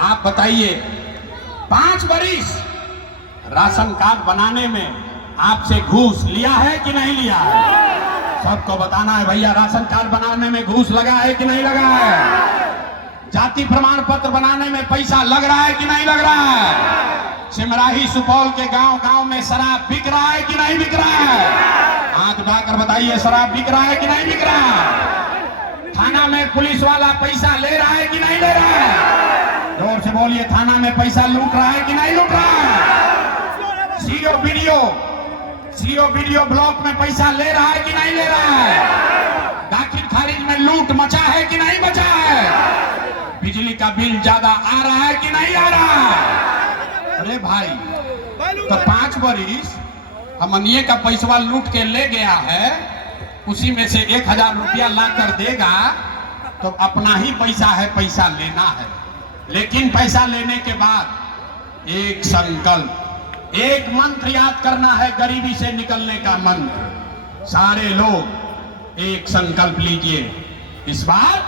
आप बताइए 5 बरिस राशन कार्ड बनाने में आपसे घूस लिया है कि नहीं लिया है? सबको बताना है भैया, राशन कार्ड बनाने में घूस लगा है कि नहीं लगा है? जाति प्रमाण पत्र बनाने में पैसा लग रहा है कि नहीं लग रहा है? सिमराही सुपौल के गांव गांव में शराब बिक रहा है कि नहीं बिक रहा है? हाथ उठाकर बताइए, शराब बिक रहा है कि नहीं बिक रहा है? थाना में पुलिस वाला पैसा ले रहा है कि नहीं ले रहा है? जोर से बोलिए, थाना में पैसा लूट रहा है कि नहीं लूट रहा है? सीओ वीडियो ब्लॉक में पैसा ले रहा है कि नहीं ले रहा है? दाखिल खारिज में लूट मचा है कि नहीं मचा है? बिजली का बिल ज्यादा आ रहा है कि नहीं आ रहा है? अरे भाई, तो 5 बरिस हमनिए का पैसा लूट के ले गया है, उसी में से 1000 रुपया ला कर देगा तो अपना ही पैसा है, पैसा लेना है। लेकिन पैसा लेने के बाद एक संकल्प, एक मंत्र याद करना है, गरीबी से निकलने का मंत्र। सारे लोग एक संकल्प लीजिए, इस बार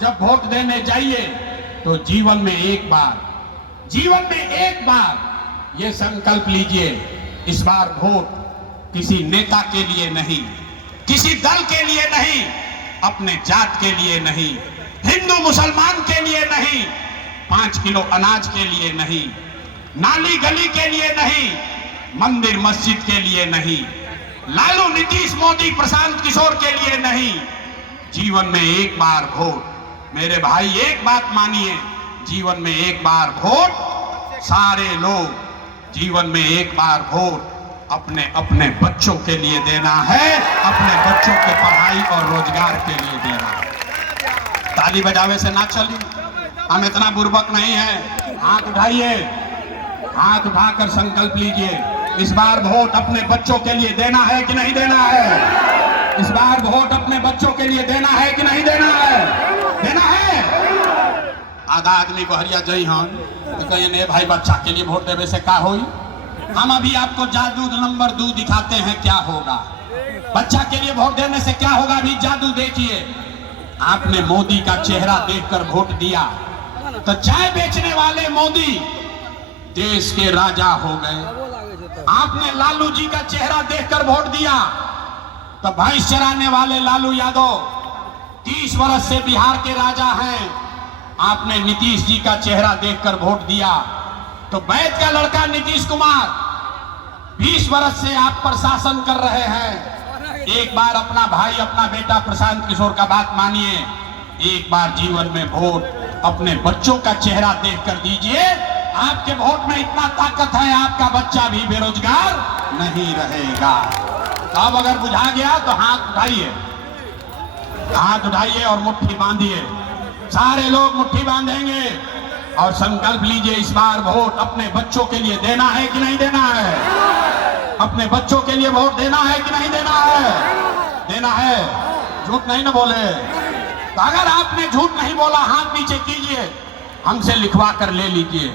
जब वोट देने जाइए तो जीवन में एक बार ये संकल्प लीजिए, इस बार वोट किसी नेता के लिए नहीं, किसी दल के लिए नहीं, अपने जात के लिए नहीं, हिंदू मुसलमान के लिए नहीं, 5 किलो अनाज के लिए नहीं, नाली गली के लिए नहीं, मंदिर मस्जिद के लिए नहीं, लालू नीतीश मोदी प्रशांत किशोर के लिए नहीं, जीवन में एक बार वोट। मेरे भाई एक बात मानिए, जीवन में एक बार वोट, सारे लोग जीवन में एक बार वोट अपने अपने बच्चों के लिए देना है, अपने बच्चों के पढ़ाई और रोजगार के लिए देना है। ताली बजावे से ना चली, हम इतना बुर्बक नहीं है। हाथ उठाइए, हाथ उठाकर संकल्प लीजिए, इस बार वोट अपने बच्चों के लिए देना है कि नहीं देना है? इस बार वोट अपने बच्चों के लिए देना है कि नहीं देना है? देना है। आधा आदमी बहरिया जई हन तो कहिए भाई बच्चा के लिए वोट देवे से क्या होई? हम अभी आपको जादू नंबर 2 दिखाते हैं क्या होगा। बच्चा के लिए वोट देने से क्या होगा, अभी जादू देखिए। आपने मोदी का चेहरा देखकर वोट दिया तो चाय बेचने वाले मोदी देश के राजा हो गए। आपने लालू जी का चेहरा देखकर वोट दिया तो भैंस चराने वाले लालू यादव 30 वर्ष से बिहार के राजा हैं। आपने नीतीश जी का चेहरा देखकर वोट दिया तो वैद का लड़का नीतीश कुमार 20 वर्ष से आप पर शासन कर रहे हैं। एक बार अपना भाई, अपना बेटा प्रशांत किशोर का बात मानिए, एक बार जीवन में वोट अपने बच्चों का चेहरा देखकर दीजिए। आपके वोट में इतना ताकत है, आपका बच्चा भी बेरोजगार नहीं रहेगा। तो अब अगर बुझा गया तो हाथ उठाइए, हाथ उठाइए और मुट्ठी बांधिए। सारे लोग मुट्ठी बांधेंगे और संकल्प लीजिए, इस बार वोट अपने बच्चों के लिए देना है कि नहीं देना है? अपने बच्चों के लिए वोट देना है कि नहीं देना है? देना है, झूठ नहीं ना बोले। तो अगर आपने झूठ नहीं बोला, हाथ नीचे कीजिए, हमसे लिखवा कर ले लीजिए।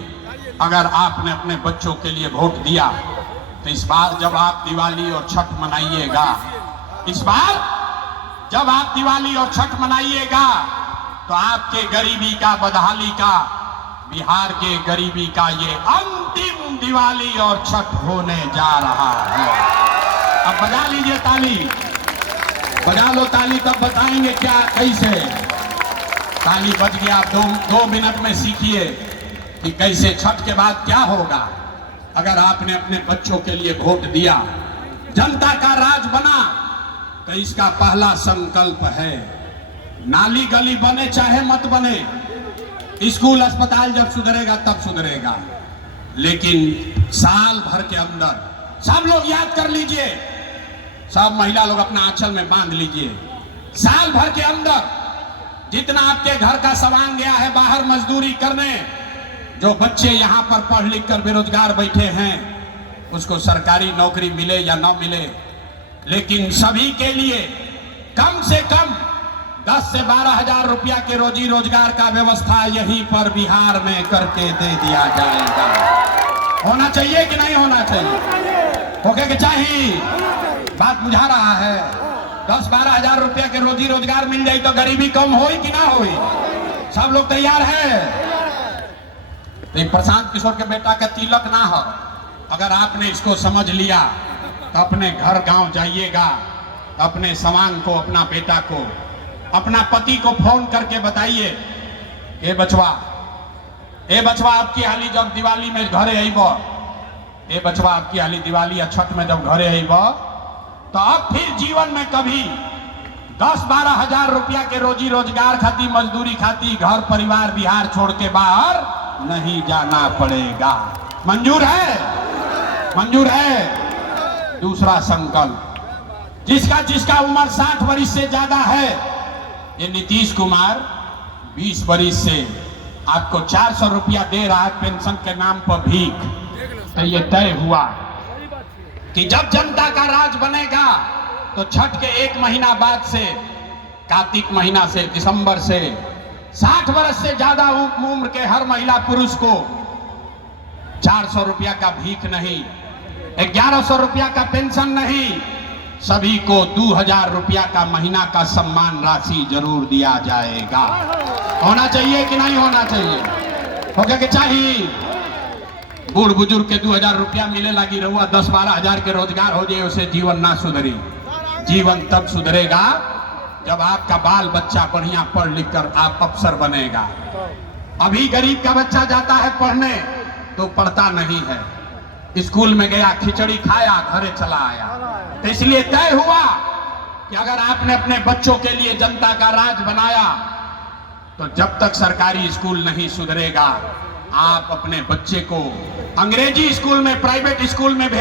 अगर आपने अपने बच्चों के लिए वोट दिया तो इस बार जब आप दिवाली और छठ मनाइएगा, इस बार जब आप दिवाली और छठ मनाइएगा तो आपके गरीबी का, बदहाली का, बिहार के गरीबी का ये अंतिम दिवाली और छठ होने जा रहा है। अब बजा लीजिए ताली, बजा लो ताली, तब बताएंगे क्या कैसे। ताली बज गया, आप 2 मिनट में सीखिए कि कैसे छठ के बाद क्या होगा। अगर आपने अपने बच्चों के लिए वोट दिया, जनता का राज बना, तो इसका पहला संकल्प है, नाली गली बने चाहे मत बने, स्कूल अस्पताल जब सुधरेगा तब सुधरेगा, लेकिन साल भर के अंदर सब लोग याद कर लीजिए, सब महिला लोग अपना आंचल में बांध लीजिए, साल भर के अंदर जितना आपके घर का सामान गया है बाहर मजदूरी करने, जो बच्चे यहाँ पर पढ़ लिख कर बेरोजगार बैठे हैं, उसको सरकारी नौकरी मिले या न मिले, लेकिन सभी के लिए कम से कम 10 से 12 हजार रुपया के रोजी रोजगार का व्यवस्था यहीं पर बिहार में करके दे दिया जाएगा। होना चाहिए कि नहीं होना चाहिए? होके के चाहिए? बात बुझा रहा है। 10-12 हजार रुपया के रोजी रोजगार मिल जाए तो गरीबी कम होई कि ना होई? सब लोग तैयार है? तो प्रशांत किशोर के बेटा का तिलक ना हो। अगर आपने इसको समझ लिया तो अपने घर गांव जाइएगा, तो अपने सवांग को, अपना बेटा को, अपना पति को फोन करके बताइए, ए बचवा आपकी हाली जब दिवाली में घरे आईब, ए बचवा आपकी हाली दिवाली या छठ में जब घरे आईब, तो अब फिर जीवन में कभी 10-12 हजार रुपया के रोजी रोजगार खाती, मजदूरी खाती घर परिवार बिहार छोड़ के बाहर नहीं जाना पड़ेगा। मंजूर है? मंजूर है। दूसरा संकल्प, जिसका उम्र 60 वर्ष से ज्यादा है, ये नीतीश कुमार 20 वर्ष से आपको 400 रुपया दे रहा है पेंशन के नाम पर भीख। तो ये तय हुआ कि जब जनता का राज बनेगा तो छठ के 1 महीना बाद से, कार्तिक महीना से, दिसंबर से 60 वर्ष से ज्यादा उम्र के हर महिला पुरुष को 400 रुपया का भीख नहीं, 1100 रुपया का पेंशन नहीं, सभी को 2000 रुपया का महीना का सम्मान राशि जरूर दिया जाएगा। होना चाहिए कि नहीं होना चाहिए? होगा कि चाहिए? बूढ़ बुजुर्ग के 2000 रुपया मिले लगी रहुआ 10-12 हजार के रोजगार हो जाए, उसे जीवन ना सुधरी। जीवन तब सुधरेगा जब आपका बाल बच्चा बढ़िया पढ़ लिख कर आप अफसर बनेगा। अभी गरीब का बच्चा जाता है पढ़ने तो पढ़ता नहीं है, स्कूल में गया खिचड़ी खाया घरे चला आया। तो इसलिए तय हुआ कि अगर आपने अपने बच्चों के लिए जनता का राज बनाया तो जब तक सरकारी स्कूल नहीं सुधरेगा, आप अपने बच्चे को अंग्रेजी स्कूल में, प्राइवेट स्कूल में भेज